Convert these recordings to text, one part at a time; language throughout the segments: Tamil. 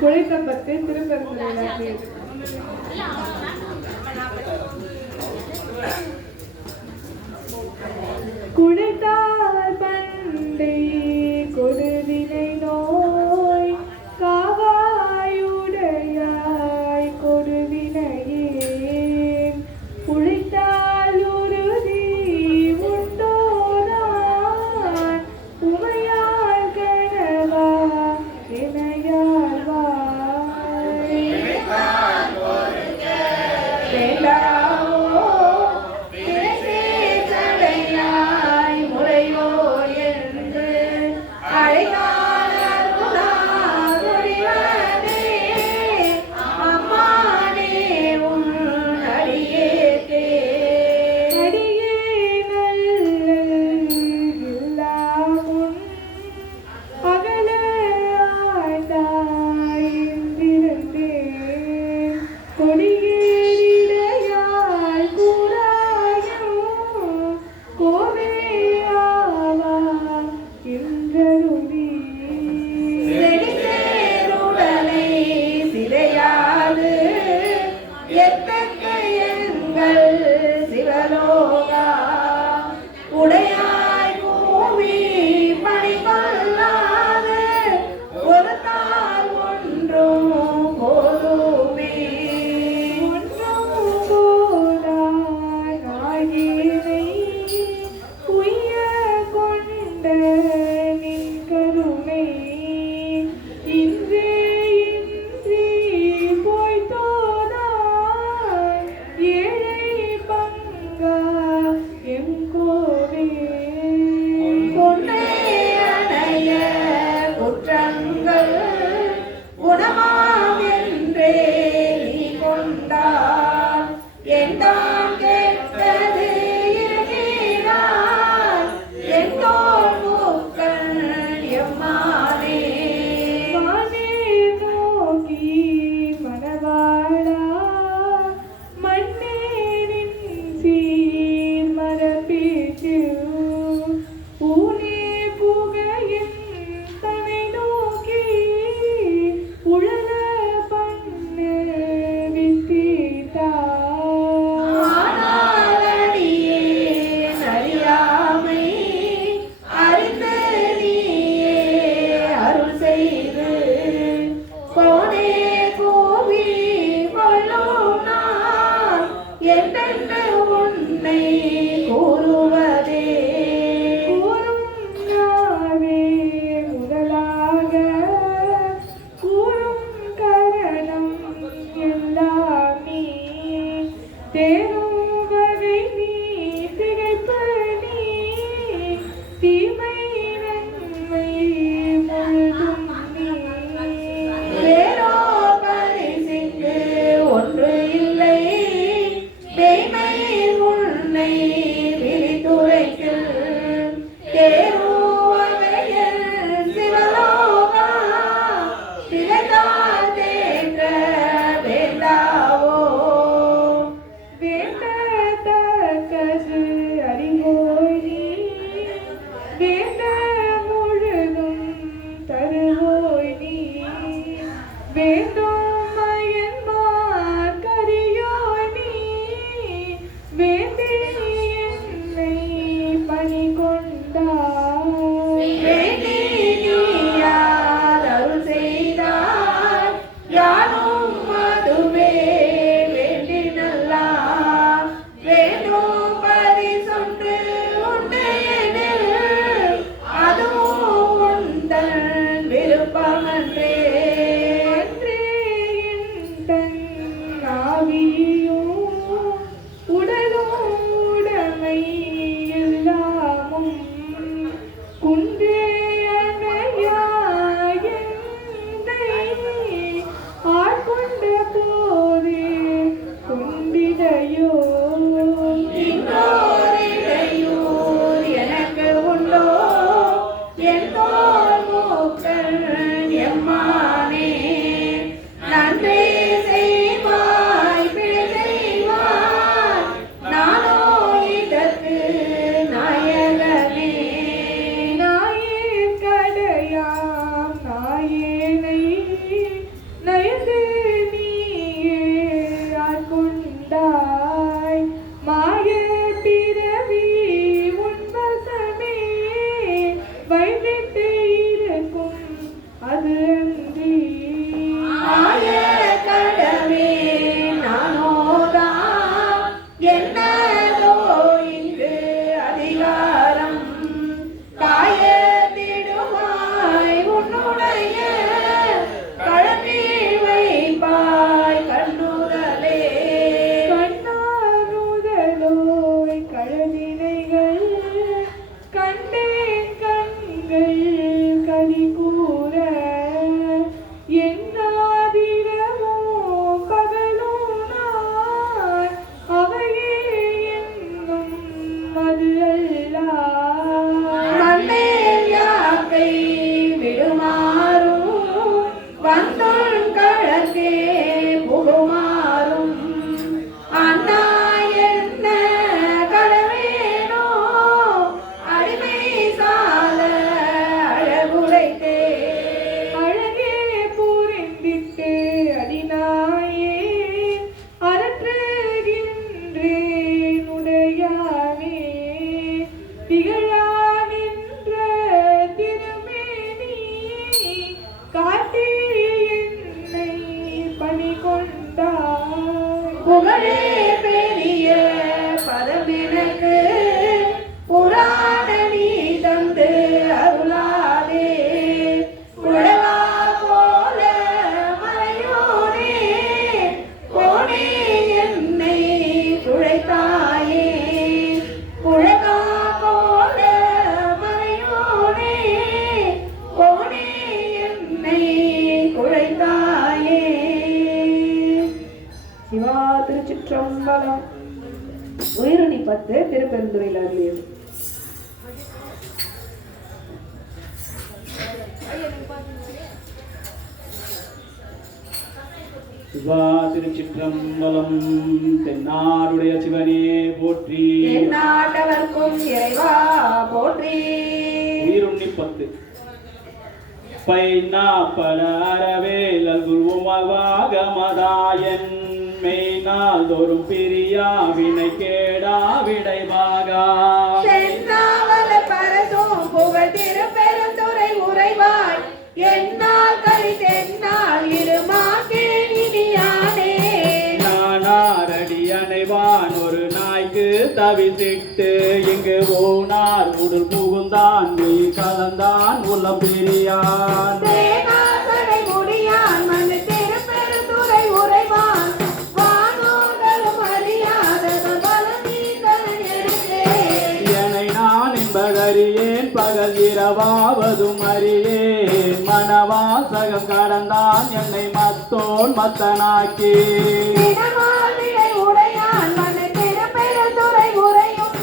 குழைத்தம்பத்து திருப்பெருந்துறையிலாக குழைத்தால் பண்டை கொடுவினை நோய் காவாயுடையாய் கொடுவினையே உழைத்தால் உறுதி உண்டோதான் உமையால் கனவா இணையால் திருப்பெருந்துறையில் அருளியது. சிவா திருச்சிற்றம்பலம். தென்னாடுடைய சிவனே போற்றி, நாட்டவர்க்கும் இறைவா போற்றி. உயிருண்ணி 10 பைனா பல அறவேல் குருமவாகமதாயன் மெய்நாள் தோறும் பிரியா வினை கேடா விடைவாகா சென்னாவல பரசும் புகழ் திருப்பெருந்துறை உறைவாய் என்னால் கழித்தென்னால் இருமாக்கேன் இனியானே. நானாரடி அணைவான் ஒரு நாய்க்கு தவித்திட்டு இங்கு ஓனார் உடல் புகுந்தான் நீ கலந்தான் உள்ள பிரியான் தேனாசனை முடியான் மனு திருப்பெருந்துறை உறைவான் வானோதலும் அறியாதத பலனீந்தன் எடுத்தே. என்னை நான் என்பதறியேன் பகல் இரவாவதும் அறியேன் மனவாசகம் கடந்தான் என்னை மத்தோன் மத்தனாக்கி தினமாவிடை உடையான் மனு திருப்பெருந்துறை உறையும்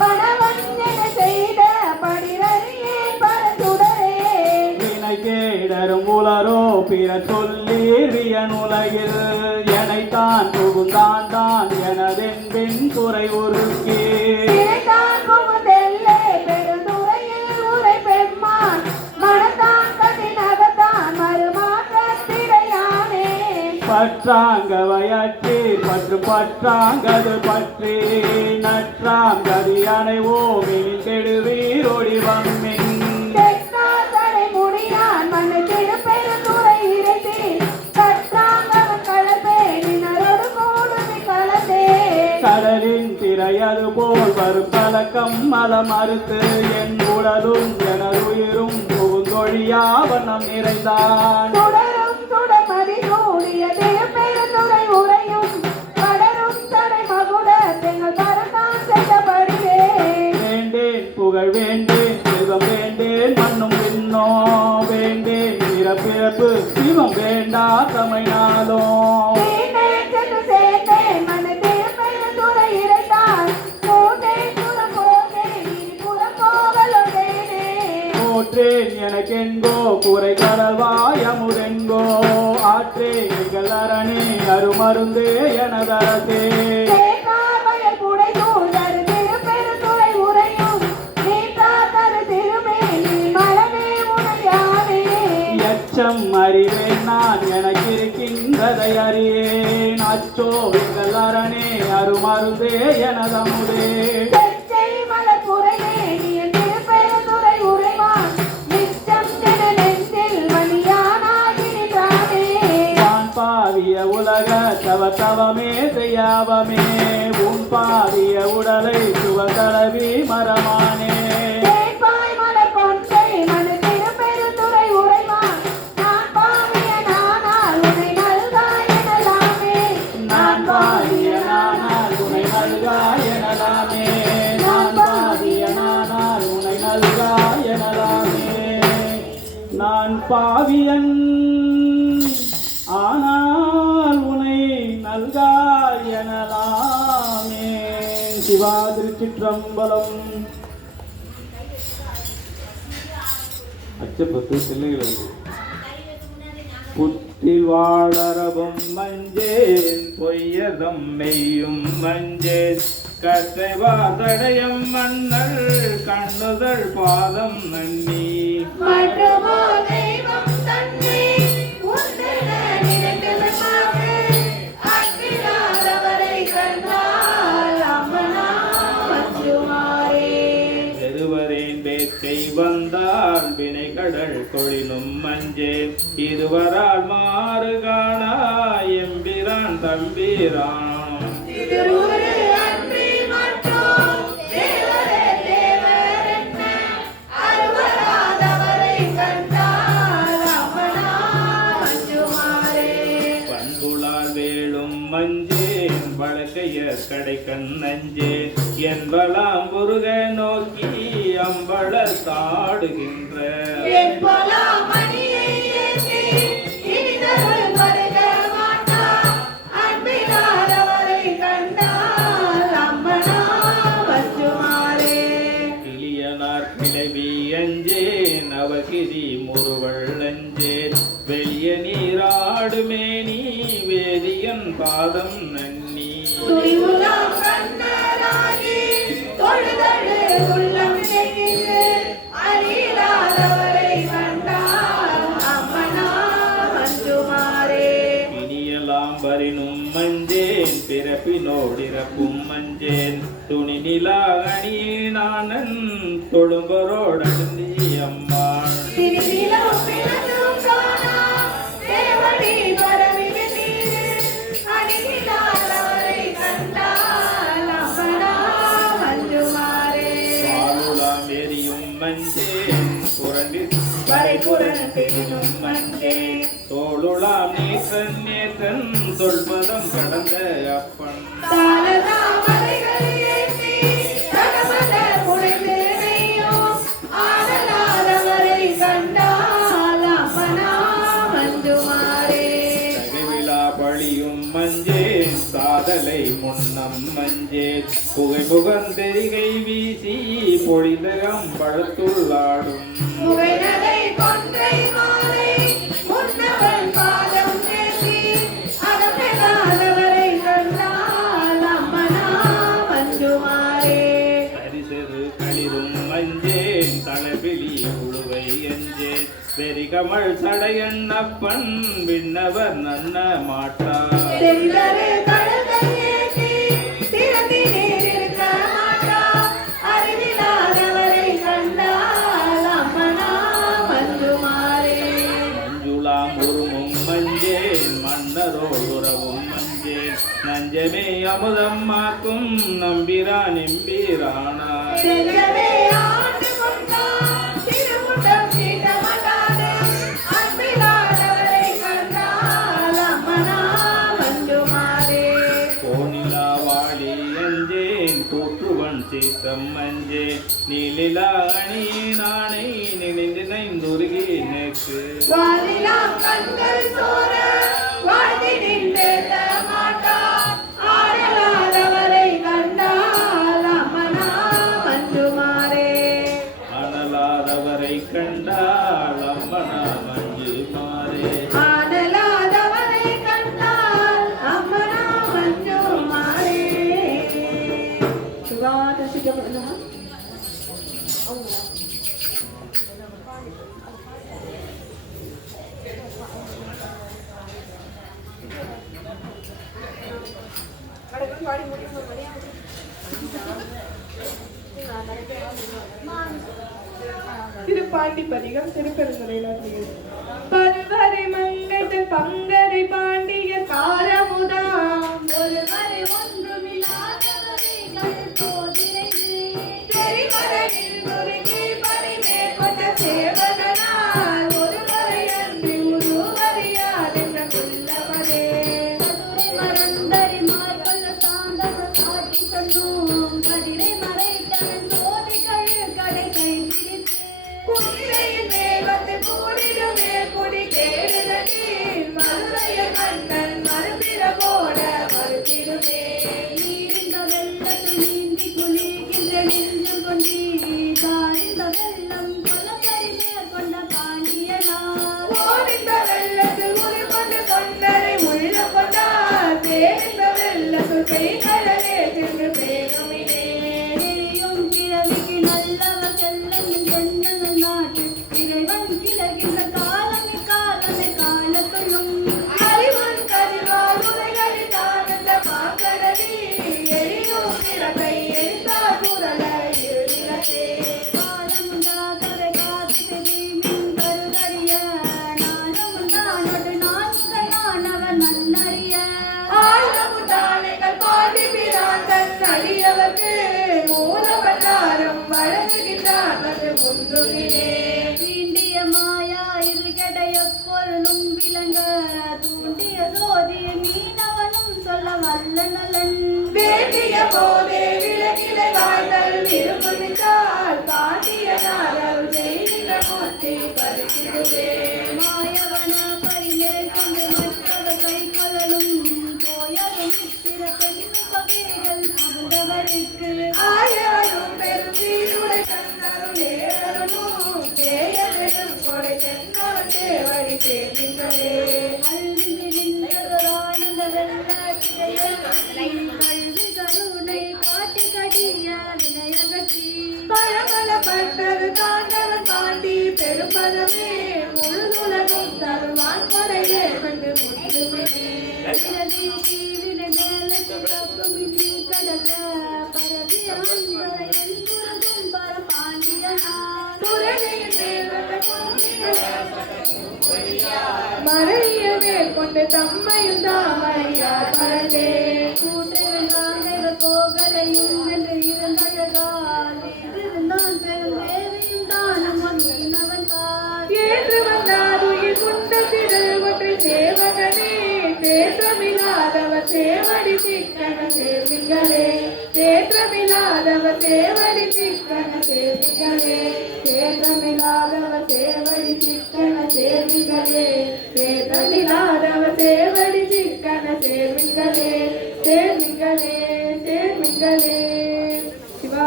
பணவஞ்சன செய்த படிரறியேன் பரசுடரே. வினை கேடரும் உலரோ பிற சொல்லீரியன் உலகில் எனைத்தான் புகுந்தான் தான் எனதென்பின் குறை உருக்கி திரைதான் புகுந்தெல்லே பெருந்துறையில் உரை பெம்மான் மனத்தான் கதிநகத்தான் மறுமாற்றத்திடையானே. பற்றாங்க வயற்றி பற்று பற்றாங்கது பற்றி நற்றாம் கதி அணைவோம் இனி கெடுவீரொடி வம்மின் தெற்காசனை முடியான் மண்ணு திருப்பெருந்துறை இறைத்தி கற்றாங்கவன் கலப்பே நினரோடு கூடுமி கலந்தே. கடலின் திரையது போல் வரும் கலக்கம் மலம் மறுத்து என் உடலும் எனதுயிரும் புகுந்தொழியா வண்ணம் நிறைந்தான் சுடரும் சுடமதி சூடிய திருப்பெருந்துறை உரையும் படரும் தடை மகுட தெங்கள் பரத்தான் சென்றபடியே. வேண்டேன் புகழ் வேண்டேன் செல்வம் வேண்டேன் மண்ணும் விண்ணோ வேண்டேன் பிறப்பு சிவம் வேண்டா தமிழ்நாளோ தீண்டேன் சென்று சேர்ந்தேன் மண்ணு திருப்பெருந்துறை இறைத்தான் மூண்டேன் புறம் போகேன் இனி புறம் போகலொடேனே. போற்றேன் எனக்கெங்கோ குறை கடவாய் அமுதெங்கோ ஆற்றேன் எங்கள் அரணே அருமருந்தே எனதரசே தேங்காவயல் புடை சூழ்தரு திருப்பெருந்துறை உரையும் நீத்தாதரு திருமேனி மலனே உடையானே. எச்சம் அறிவேன் நான் எனக்கிருக்கின்றதை அறியேன் அச்சோ எங்கள் அரணே அருமருந்தே எனதமுதே செச்சை மலர் புரையே நீ என் திருப்பெருந்துறை உரைவான் நிச்சம் என நெஞ்சில் மணியானாகினிதானே. வான் பாவிய உலக தவமே செய்யாவமே உன் பாவிய உடலை சுவதளவி மரமானே தேன்பாய் மலர் கொன்றை மனு திருப்பெருந்துறை உரைவான் நான் பாவிய நானால் உன்னை நல்காய் எனலாமே. நான் பாவிய நானால் உனை நல்கா எனலாமே நான் பாவிய நானால் உனை நல்கா எனலாமே நான் பாவியன் ஆனால் உனை நல்கா எனலாமே. சிவா திருச்சிற்றம்பலம். அச்சப்பத்து சில்லைகள் புத்தில் வாழறவும் மஞ்சேன் பொய்யதம் மெய்யும் மஞ்சேன் கற்றை வாதடையம் மன்னல் கண்ணுதல் பாதம் நன்னி மட்டுமோ தெய்வம் தன்னை உண்டென நினைத்திருப்பாவே அன்பிலாதவரை கண்டால் அம்மனா மஞ்சுமாரே. எதுவரேன் வேட்கை வந்தால் வினை கடல் கொழினும் மஞ்சேன் இதுவரால் மாறு காணா எம்பிரான் தம்பிரான் திருவுரு அன்பி மட்டும் தேவரே தேவர் என்ன அருவராதவரை கண்டால் அம்மனா மஞ்சுமாரே. பண்புளால் வேளும் மஞ்சேன் வழக்கையர் கடைக்கண் நஞ்சேன் என்பலாம் முருக நோக்கி அம்பள தாடுகின்ற என் பொலாமணியை ஏற்றி இனிதருள் வருக மாட்டா அன்பிலாதவரை கண்டால் அம்மனா மஞ்சுமாரே. அஞ்சேன் அவகிரி முறுவள் அஞ்சேன் வெளிய நீராடுமே நீ வேதியன் பாதம் நன்னி துணிவுலாம் கண்ணராகி தொழுதழு உள்ளம் நெகிழ்ந்து அறியாதவரை கண்டால் அம்மனா மஞ்சுமாரே இனியலாம் வரினும் மஞ்சேன் பிறப்பினோடிறப்பும் மஞ்சேன் துணி நிலா அணியினானன் தொழும்பரோடந்தி அம்மாள் திருநிலம் பிறந்தும் காணா தேவடி பரவி நீர் அணியிலாதவரை கண்டால் அம்மனா மஞ்சுமாரே பாலுலாம் எரியும் மஞ்சேன் புரண்டி வரைபுறத்திலும் மஞ்சேன் தோளுலாம் நேசன் நேசன் சொல்பதம் கடந்த அப்பன் தாளதாமரைகள் ஏந்தி தடமல புனைந்து நெய்யும் ஆடலாதவரை கண்டால் அம்மனா மஞ்சுமாரே தகைவிழா பழியும் மஞ்சேன் சாதலை முன்னம் மஞ்சேன் புகை முகந்தெரிகை வீசி பொழிந்தகம் பழத்துள்ளாடும் முகைநகை கொன்றை மாலை முன்னவன் பாதம் நேசி அகப்பெறாதவரை கண்டால் அம்மனா மஞ்சுமாரே அரிசெரு களிரும் மஞ்சேன் தளவிழி உழுவை எஞ்சேன் வெறிகமள் சடையன் அப்பன் விண்ணவர் நன்ன மாட்டார் தெரிதரு கடலை ஏற்றி திறந்தி நீர் இருக்க மாட்டா அறிவிலாதவரை கண்டால் அம்மனா மஞ்சுமாரே மஞ்சுளாம் உருமும் மஞ்சேன் மன்னரோடுறவும் மஞ்சேன் நஞ்சமே அமுதம் மாக்கும் நம்பிரான் எம்பிரானார் தெரியவே ஆண்டு கொண்டார் திருமுட்டம் சீட்ட மாட்டாது அன்பிலாதவரை கண்டால் அம்மனா மஞ்சுமாரே கோணிலா வாழி அஞ்சேன் கூற்றுவன் சீத்தம் மஞ்சேன் நீலிலா அணி நாணை நினைந்து நைந்துருகி நேக்கு வாலிலாம் கண்கள் சோர வாழ்த்தி நின்றேத்த மாட்டார் ஆடலாதவரை கண்டால் அம்மனா மஞ்சுமாரே அனலாதவரை கண்டால் அம்மனா மஞ்சு மாறே ஆடலாதவரை கண்டால் அம்மனா மஞ்சுமாரே சுகாத சிகமனா திருப்பாண்டி பதிகம் திருப்பெருந்துறையில் பருவரை மங்கட்டு பங்கரை பாண்டிய காரமுதாம் ஒருவரை ஒன்றுமில்லாதவரை கழுத்தோதிரைந்து தெரிவரையில் முருகி பரிமே கொண்ட சேவகனால் ஒருவரை அன்றி உருவறியார் என்ற புல்லவரே மதுரை மறந்தரி மார்கொள்ள தாண்டவ காட்டி சொன்னோம் கதிரை மறைத்தவன் சோதி கழில் கடை கை பிடித்து குதிரையின் மேல் வந்து கூடிடுமே குடி கேடுதடி மதுரைய கண்ணன் மறுபிற போட மறுத்திடுமே நீரிந்த வெள்ளத்து நீந்தி குளிக்கின்ற நின்று கொண்டி தாரிந்த வெள்ளம் கொலக்கரி மேற்கொண்ட பாண்டியனார் ஓடிந்த வெள்ளத்தில் உருகொண்டு கொண்டரை உள்ள கொண்டார் தேடிந்த வெள்ளத்தில் பெய்கடலே சென்று பேருமினே எரியும் பிறவிக்கு நல்லவ செல்லங்கள் சென்னது நாட்டு இறைவன் கிளகின்ற காலமே காலமே காலத்துள்ளும் அறிவன் கதிவால் உரைகளில் தாழ்ந்த பாக்கடலி எரியும் பிறகை எரிந்தார் குரல இருநிலத்தே காலமுண்டாகவே காத்து தெரியும் கருதறிய நாளமுண்டானது நான்களானவன் நன்னறிய ஆழமுட்டானைகள் பாண்டி பிரான் தன் அடியவர்க்கு மூலவட்டாரம் வழங்குகின்றார் வந்து முந்துகினே தீண்டிய மாயா இருகடைய பொருளும் விளங்க தூண்டிய சோதிய மீனவனும் சொல்ல வல்ல நலன் வேண்டிய போதே விலகிலை வாழ்தல் விரும்புகின்றால் பாண்டியனார் செய்கின்ற மூர்த்தி பறிக்கிறதே மாயவன பரிமேல் கொண்டு மற்றவர் கை கொள்ளலும் போயலும் சிற பெண் பகைகள் புகுந்தவருக்கு ஆயாரும் பெரும் வீருடை கண்ணருளே அருளும் பதமே முழுதுலகும் தருவான் கொடையே கண்டு முற்றுமே மறையவே கொண்டு தம்மையும் தாமையா மறந்தே போகலையும் என்று இருந்தழகால் இருந்தான் பெரும் தேவையும் தானும் வந்தவன் ஏற்று வந்தார் உயிர் கொண்ட திரள் ஒன்றை சேவகனே தேற்றமில்லாதவர் சேவடி சிக்கன சேர்விங்களே தேற்றமில்லாதவர் சேவடி சிக்கன சேர்விங்களே தேற்றமில்லாதவர் சேவடி சிக்கன சேர்விங்களே தேற்றமில்லாதவர் சேவடி சிக்கன சேர்விங்களே சேர்விங்களே சேர்விங்களே சிவா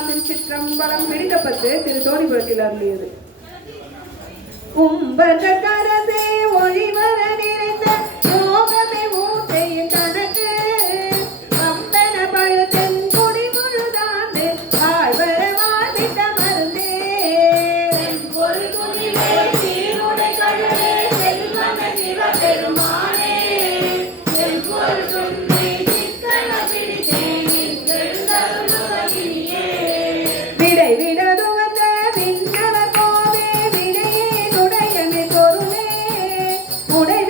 திருச்சிற்றம்பலம் பிடிக்கப்பட்டு திரு தோணிபுரத்தில் அருளியது. கும்பகரசே ஒளிவர நிறைந்த யோகமே மூட்டையின் கணக்கு கம்பன பழுத்தன் குடி முழுதாண்டு ஆழ்வர வாழ்விட்ட மருந்தே ஒரு துணிவே சீருடை கழுவே செல்வன சிவபெருமானே என் ஒரு துணை சிக்கன பிடித்தேன் எழுந்தருளுவகினியே விடை விடதுவந்த விண்ணவர் கோவே விடையே நுடையமே பொருளே உடை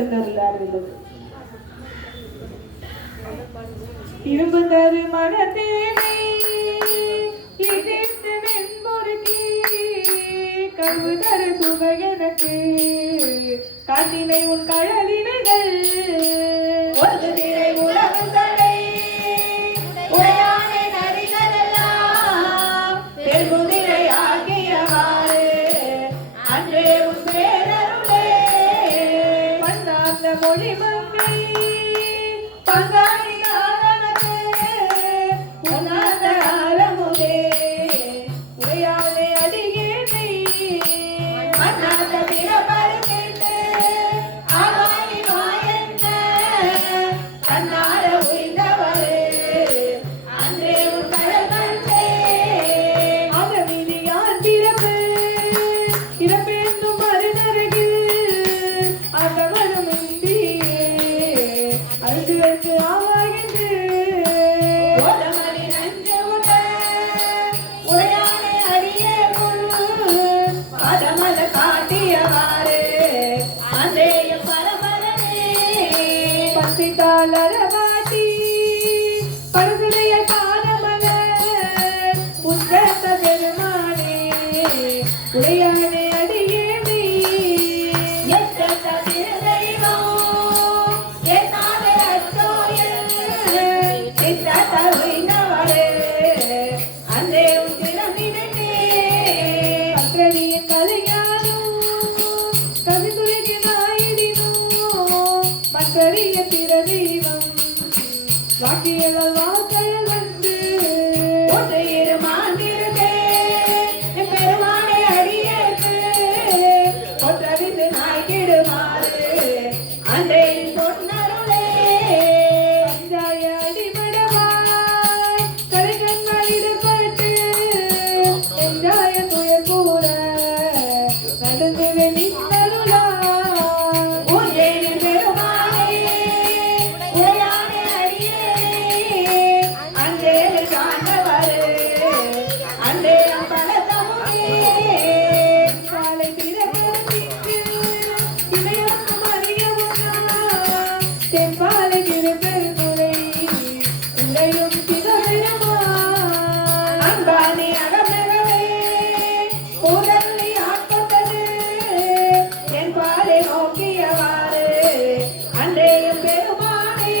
எழுந்தருளார்கள். இரும்புதரு மனத்தேனை எதிர்த்து வெண்பொருக்கி கருவுதரு சுவை எனக்கு காட்டினை உன் கழலினைகள் ஒரு திரை உலகு தடை உடையானை நரிகளெல்லாம் பெருமுதிரை ஆகியவாறு அன்றே உன் பேரருளே பன்னார்ந்த மொழி மங்கை பங்காளி நாரணனுக்கு உன்னாத ஆரமுதே உரையாலே அடியேனை மன்னாத பிறப்பரு கேட்டு ஆவாயி மாயன்ன தன்னார உய்ந்தவரே அன்றே உன் கடற்கண்டே அகவிதியான் பிறப்பு இறப்பென்னும் மறுநரகில் அகவரும் இந்தியே அழுது வைத்து ஆவாகின்று கோதமணி நஞ்சு உண்ட உரையானை அறியே முழு பாதமல காட்டியவாறு அன்றேய பரமரனே பத்தித்தால் அறவாட்டி படுகுடைய காலமலர் உத்தத்த பெருமானே உடையானே அடியேனே எத்தத்த திருதெய்வம் என்னாலே அச்சோயல் சித்தத்த உய்ந்தவளே அன்றே உன் திறமினே அற்றடியின் கலைஞானும் கவிதுரைக்கு நாயிடினும் மற்றறிய பிற தெய்வம் வாக்கியங்கள் வாக்கையில் வந்து ஒற்றையிரு மாந்திருக்கே என் பெருமானை அடியேற்கு ஒற்றறிந்து நாய்கிடுமாறு அன்றே சொன்னருளே பஞ்சாய அடிபடவாய் கலைகண்கள் இடப்பட்டு எஞ்சாய துயர் கூற நடுங்குவே நின்னருளாய் உஞ்சேனின் பெருமானே உரையானை அடியேனே அன்றே காண்டவரு அன்றே பலத்தமுதே காலை திறப்பிற்கு இணையொன்றும் அறியவும்னா தென்பாலை திருப்பெருந்துறை உடையும் சிவபெருமான் அன்பானே அகமெகவே உடலை ஆட்கொண்டது என் பாலை நோக்கியவாறு அன்றேய பெருமானே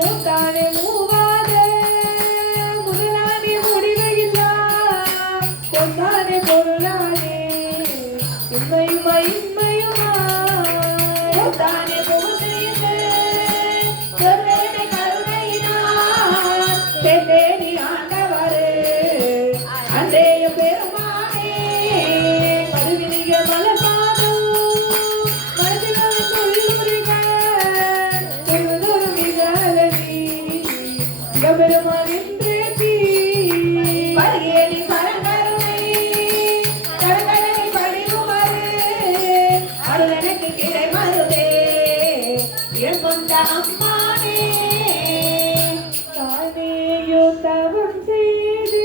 மூத்தானே மூவாத முதலானே முடிவையில்லா பொன்னானே பொருளானே இன்மையுமா இன்மையுமாய் தானே புகுந்து சொன்னேனை கருணையினார் தேடி ஆண்டவரே அன்றேய பெருமானே மறுவினிய மலபாதம் மனதினால் சொல்லுரிக திருவதொரு மிகாலனி சிவபெருமான் என்றே தீ பரியேனி பரங்கருணை கரங்கடனை படிவுமாறு அருளனுக்கு கிடை மருதே என் கொண்ட அம்மானே தானேயோ தவம் செய்து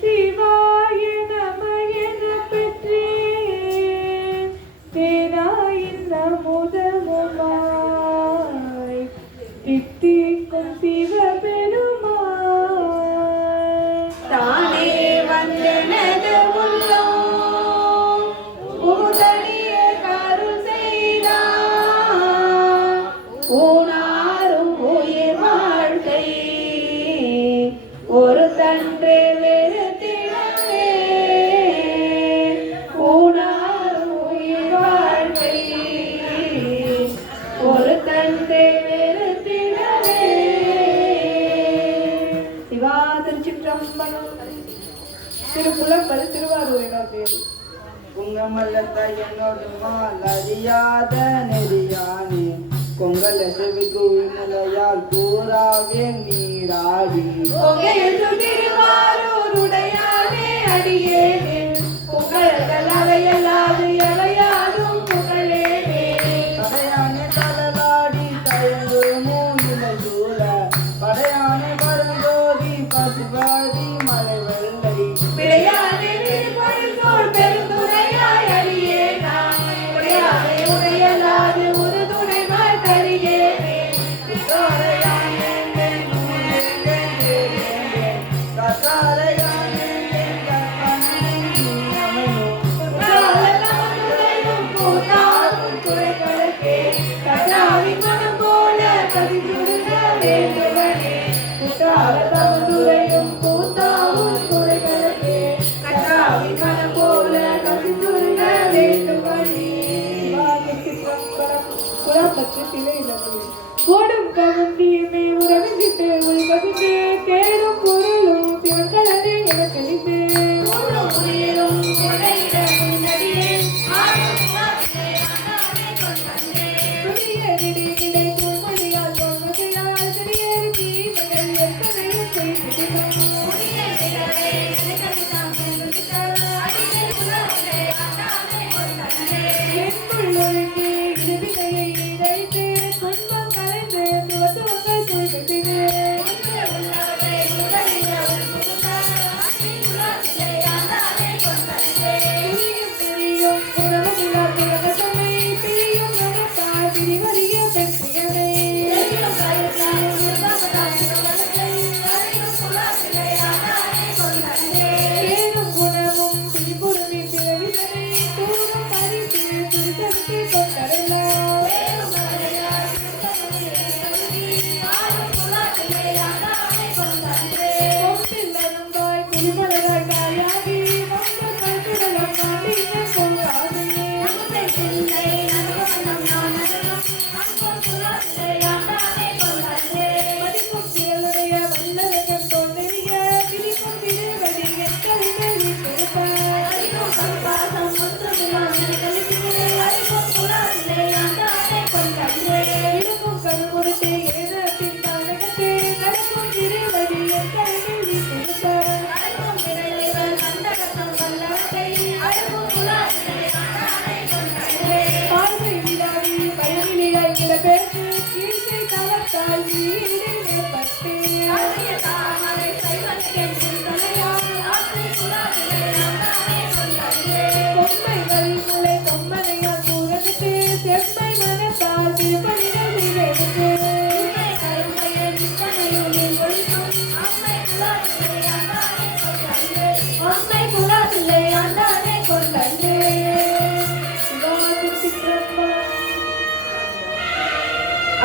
சிவாய நம என பெற்றேன் தேனாயின் அமுதமுமாய் தித்திக்கும் சிவபெருமான் தானே வந்தனது உள்ளம் உமுதனியே கருள் செய்தார் ஊனாரும் உயிர் வாழ்க்கை ஒரு தன்றே வெறுத்திடவே ஊனாரும் உயிர் வாழ்க்கை ஒரு தன்றே வெறுத்திடவே சிவா திருச்சிற்றம்பலம் திருப்புலம்பல் திருவாரூரினார் தேவி குங்கமல்லத்த என்னோடு மாலறியாத நெறியானே கொங்கல செவிக்கு விமலையால் கூறாவே நீராடி பொங்கையெழுந்து திருவாரூருடையானே அடியேனே புகழ்கள் அவையல்லாது எவையாரும் புகழேனே கடையானே கடலாடி தயங்கு மூயிலை சூழ படையானே பரந்தோதி பசுபாடி மலை வெள்ளை விளையாதே திருப்பொழில் பெருந்துரையாய் அடியேனாய் உடையாதே ஓடும் கவர்ந்தியுமே உறவிட்டு உள்கவிட்டு தேடும் பொருளும் பிறந்ததே எனக்கு அளித்து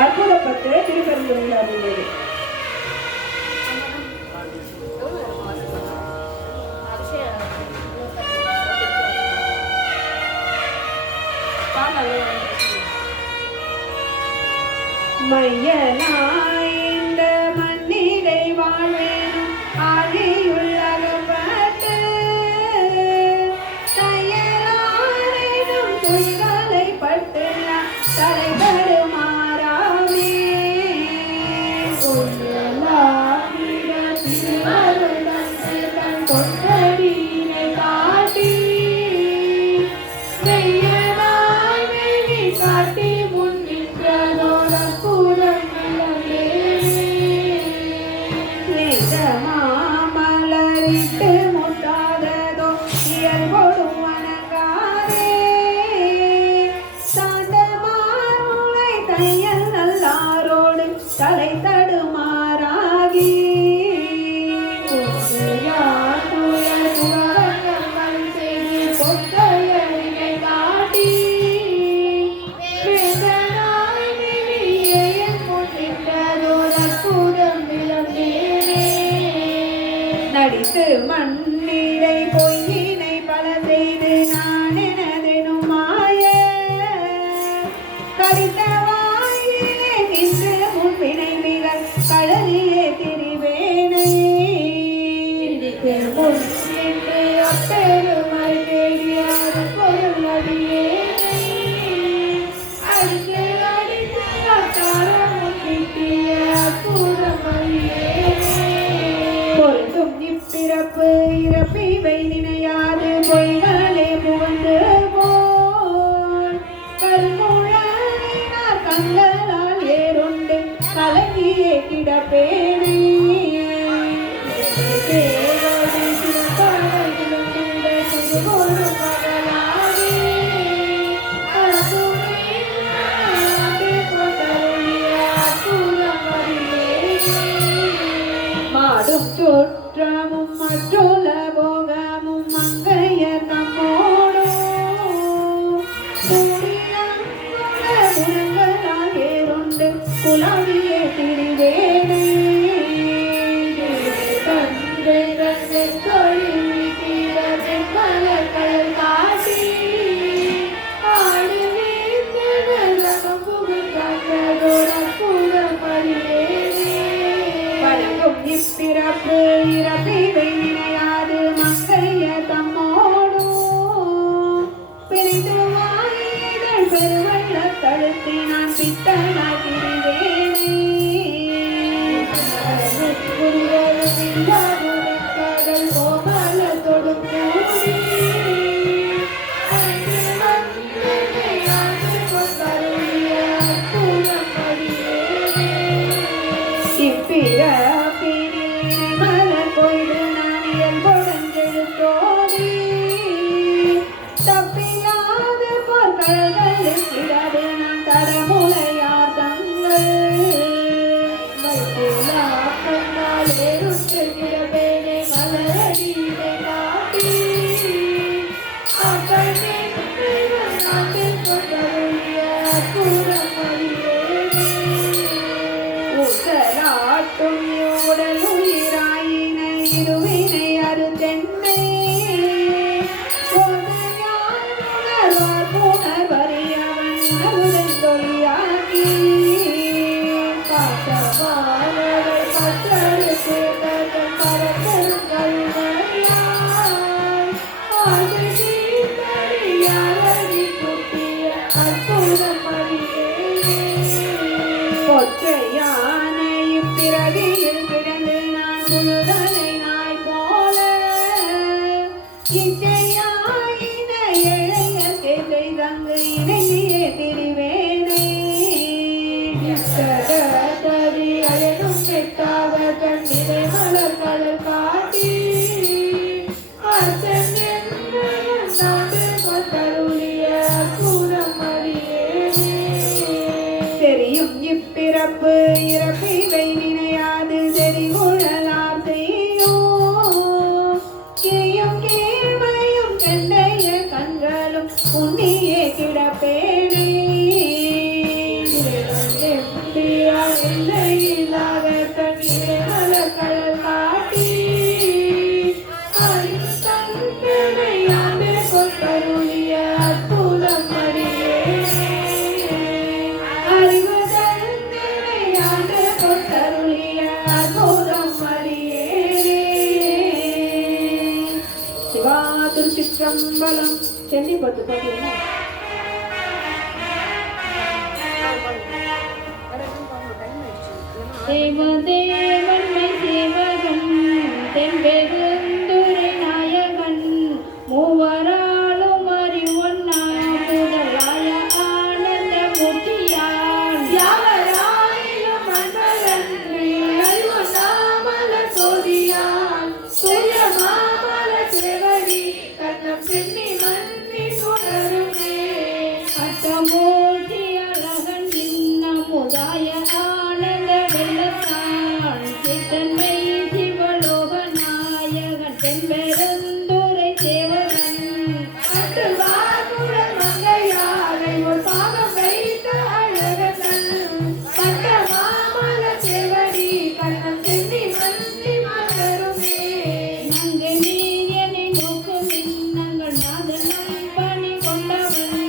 அற்புதப்பட்டு திருப்பெருந்துறையில் உள்ளது. மையனாய்ந்த மண்ணிலை வாழ்வேனும் ஆழியுள்ளகப்பட்டு தையலாரைடும் துயிலை பட்டு தலைவருமாறாமே கொண்டடியினை காட்டி மெய்யனாய் காட்டி முன்னின்றதோட கூடம் மாமலரிட்டு முட்டாததோ இயல்பொடும் வணங்காதே சாந்தமாருளை தையல் நல்லாரோடு தலை தடுமாறாகி நடித்து மண்ணிலை பொய்யினை பல செய்து நான் எனதெனும் மாய கடித்த வாயிலே நின்று முன்பினை மிக கடலியே திரிவேனை முன் நின்று அப்பெருமை தேடியாது பொருள் அடியேனை அடித்து அடித்து அக்காரம் முன்னிட்டிய அற்புதம் அறியேனை பொருந்தும் இப்பிறப்பு இறப்பிவை நினையாது பொய்களே புகழ்ந்து போல் கல்முழார் கண்களால் ஏறுண்டு கலங்கியே கிடப்பேனே தேவோடு சிறுபாடலும் திருவோடு பகலாகி அற்புதம் ஒளியாகி பார்த்தவானவை பற்றறுத்து தங்கள் பரத்தரும் கல்வனையாய் ஆசை தீர்த்தறியாரடி குட்டிய அற்புதம் அறியே பொற்றையானையும் பிறவியில் கிடந்து நான் முழுதலை நாய் போல இச்சையாயின இளையர்க்கே செய்தங்கு இணையே திரிவேனே தடி அயனும் கெட்டாத கண்ணிலை மலர்கள் காட்டி அச்சன் நாட்டு கொத்தருளிய அற்புதம் அறியேனே தெரியும் இப்பிறப்பு இறப்பிவை நினையாது செறிகுழலார் செய்யும் கிரியும் கீழ்மையும் கண்டைய கண்களும் உன்னியே கிடப்பேனே இல்லாத கண்ணீரை மலர்கள் காட்டி அறிந்தனையாண்டு கொத்தருளிய அற்புதம் அறியேனே அறிவுதன்னையாண்டு கொத்தருளிய அற்புதம் அறியேனே சிவா திருச்சிற்றம்பலம் சென்னி பத்து பாத்தீங்கன்னா தேவதேவன்மை சேவகன் தென்பெருந்துரை நாயகன் மூவராலும் அறிவொன்னா முதலாய ஆனந்த மூர்த்தியான் யாவராயிலும் அன்பரன்றி அறிவொன்னாமல சோதியான் சூரிய மாமல சேவடி கண்ணம் சென்னி மன்னி சுடருமே அட்டமூர்த்தி அழகன் இன்னமுதாய ஆனந்த வெள்ளத்தான் சித்தன்மை சிவலோக நாயகன் தென்பெருந்துரை சேவகன் அட்டுவாகுழல் மங்கையாரை ஒரு பாகம் வைத்த அழகன் கட்ட மாமல சேவடி கண்ணம் சென்னி மன்னி மலருமே நங்கை நீரியனை நோக்கும் இன்னங்கள் நாதனம் பணி கொண்டவன்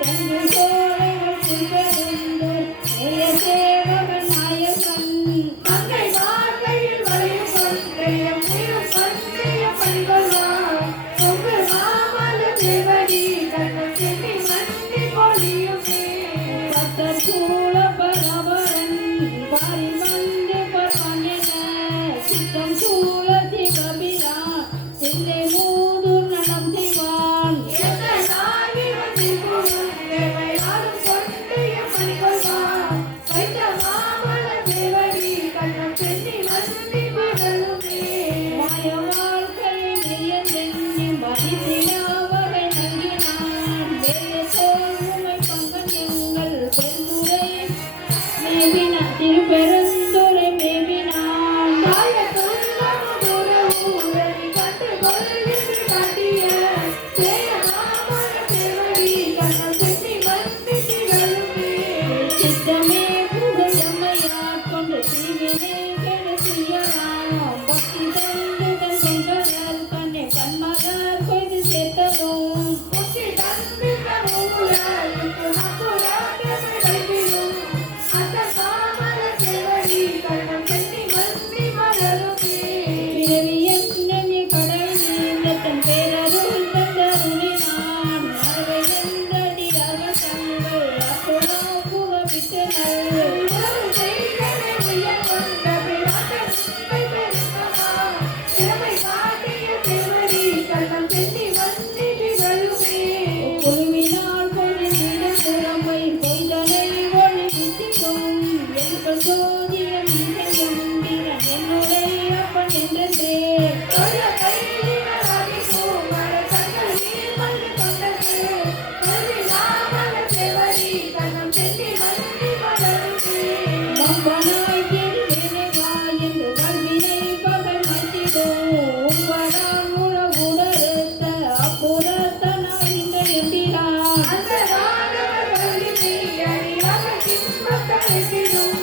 தங்கு சோழைகள் புல்வெருந்தோர் நேய சேவகன் நாயகன் மங்கை வாழ்க்கையில் வரையும் பந்தயம் நீரும் பந்தயம் பணிகொள்வார் கொங்கு மாமல சேவடி கண்ணம் சென்னி மன்னி பொழியுமே பத்தர் சூழ பரவரன் பாரி வந்து பரவனென சித்தம் சூழ சிவபிரா சிந்தை மூதூர் நடம் செய்வான் எத்தனாகி வந்திருக்கும் தேவையாரும் கொண்டையம் பணிகொள்வார் வைத்த மாமல சேவடி கண்ணம் சென்னி மன்னி மகளுமே மாய வாழ்க்கையை மெய்யென்றெண்ணி மதித்திடாவகை நல்கினான் வேத தோல்மை பங்கன் எங்கள் பெருந்துரை மேவினா திருப்பெருந்துரை மேவினான் தாய துன்பமுற ஊரடி கண்டு கொள்கின்ற காட்டிய சேய மாமல சேவடி கண்ணம் சென்னி மன்னி திகழுமே சித்தமே புகழம்மையார் கொண்டு தீவினை கெடுத்தியலாம் பக்தி தந்து தன் கொண்டனர் கண்ணை கண்மலர் கொய்து சேர்த்தவும் புத்தி தந்து தன் ஊழல் அப்புறாட்டமை வைப்பிலும் அந்த மாமல சேவடி கண்ணம் சென்னி மன்னி மலருமே பிறவி என்னை கடல் நீந்த தன் பேரருள் தந்தருளினான் அவை என்றடி ரகசங்கள் அப்புறா புக விட்டனர் உறவு செய்தனை உயர் கொண்ட பிராட்டர் உண்மை பெருங்கமா திறமை காட்டிய சேவடி கண்ணம் சென்னி மன்னி திகழுமே குழுவினால் பொழுதிட திறமை பொய்தனை ஒளி வித்திக்கும் எங்கள் சோதியம் இசையும் திறன் என்னுடைய அப்பன் என்றே தொழில கையினாகி பூமர கண்கள் நீர் மல்கு கொண்டது கல்வி நாமல சேவடி கண்ணம் சென்னி மன்னி மலருமே மம்பனாய் திருவினை வா என்று கல்வினை பகல் மத்திடும் உம்படான் உலகுடறுத்த அப்புறத்தனாய் இந்த எம்பிரான் அந்த வானவர் வல்லினை அறியாக கிம்பக்கரைத்திடும்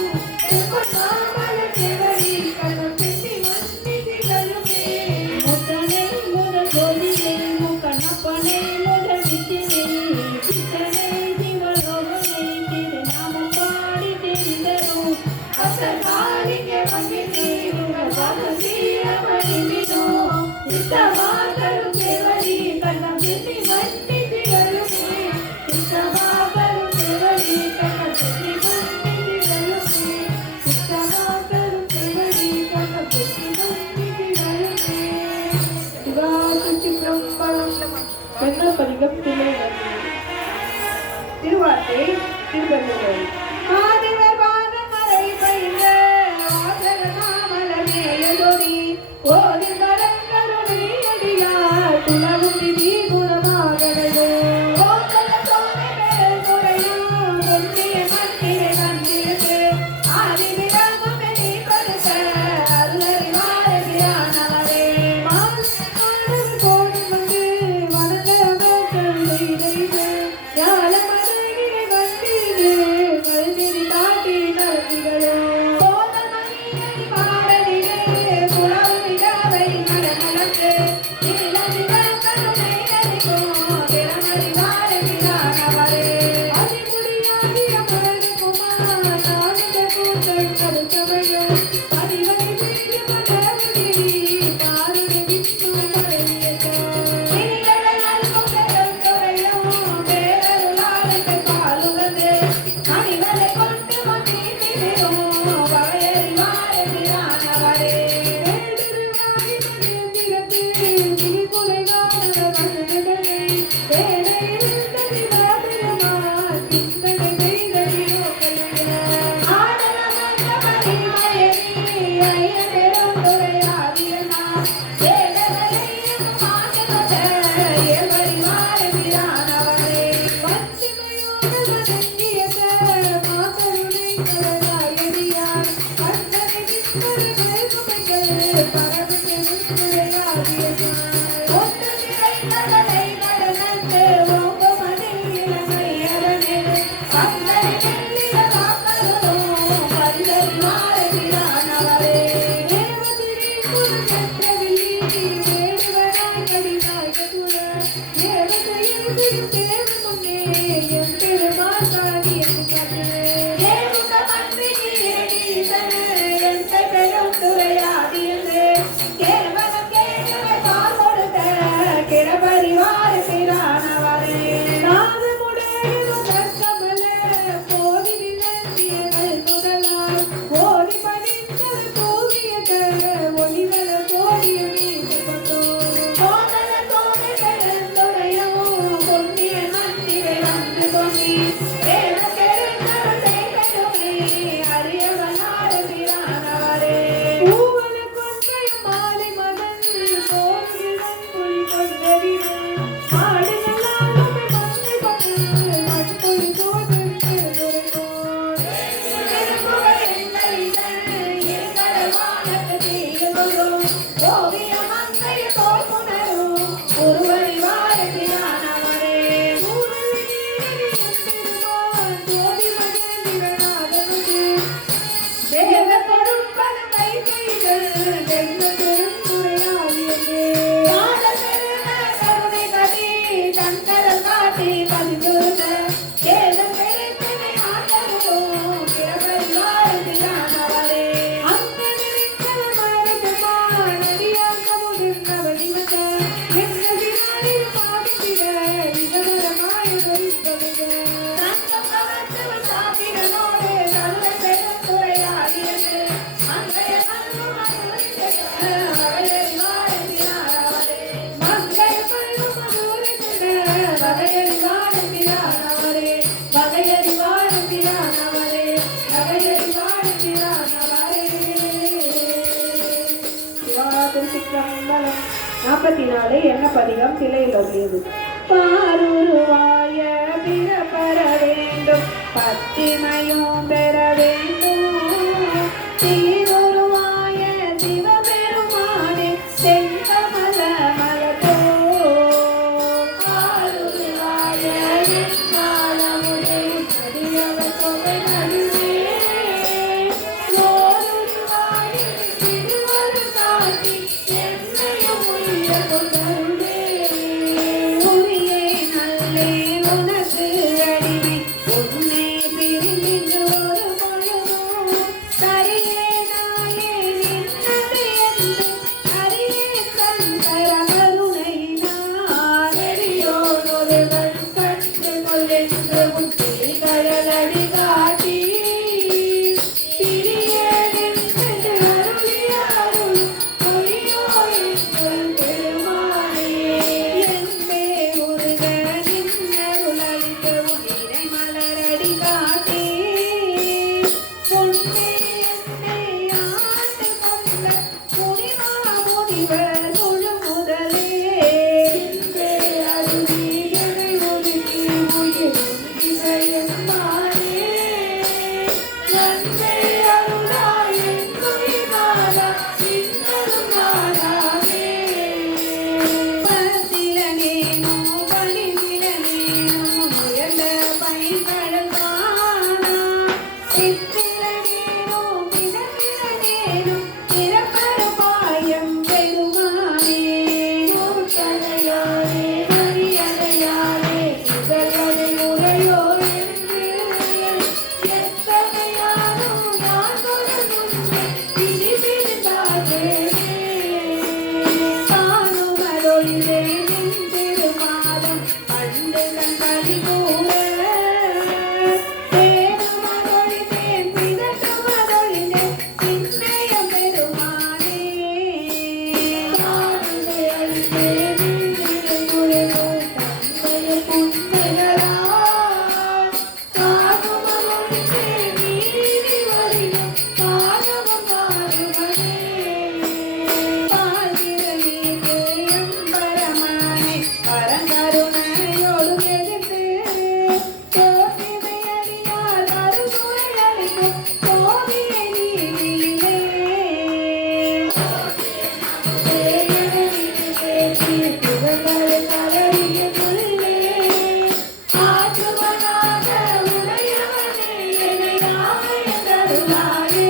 எப்பன் மாமல சேவடி கண்ணம் சென்னி மன்னி திகழுமே முத்தனை முதல் ஜோதியை முக்கண்ணப்பனை முதல் வித்தினை சித்தனை சிவலோகனை திரு பதிகம் தில்லை திருவார்த்தை திருவள்ளுவர் திருச்சிற்றம்பலம். 44 என்ன பதிகம் தில்லையில் ஓதியது. பாருருவாய பிறப்பர வேண்டும் பத்திமையும் பெற வேண்டும் தீருருவாய சிவபெருமானே செங்கமல மலதோ பாருருவாய நின்றாளமுதே நதியவர் தொகை நடுவே ஓருருவாய திருவரு காட்டி என்னையும் உய்ய கொண்டருளே உரியே நல்லே உனக்கு அடிமை உன்னை பிரிந்து ஒரு பொழுதும் சரி சித்திரனேனும் பிறப்பிறனேனும் பிறப்பருபாயம் பெருமானே தலையாரே மரியலையாரே இதழொளி உரையோ என்று எத்தனையாரும் நான் கொடுத்துள்ளே பிரிவிருந்தாதே தானும் அருளிலே நின்றிருமாதம் பண்டு கண் கலி கூற தேனும் அருளினேன் பிதற்றும் அருளினே சிந்தையம் பெருமானே தானுமே அளித்தே நின்றிரு குறைவோம் தந்தைய புண்ணியரா காதும் அருளினே நீதி வரியும் காதமும் மாறுவனே பால்கிறனே அம்பரமானே பரங்கருணையோடு எழுந்து தோற்றிமையடியார் கருதுரையளிக்கும் கோவிலை நீதியிலே பேசி புகழ்களை கலறிய புள்ளே ஆற்றுவனாக உடையவனே என்னை நாமைய தருளாயே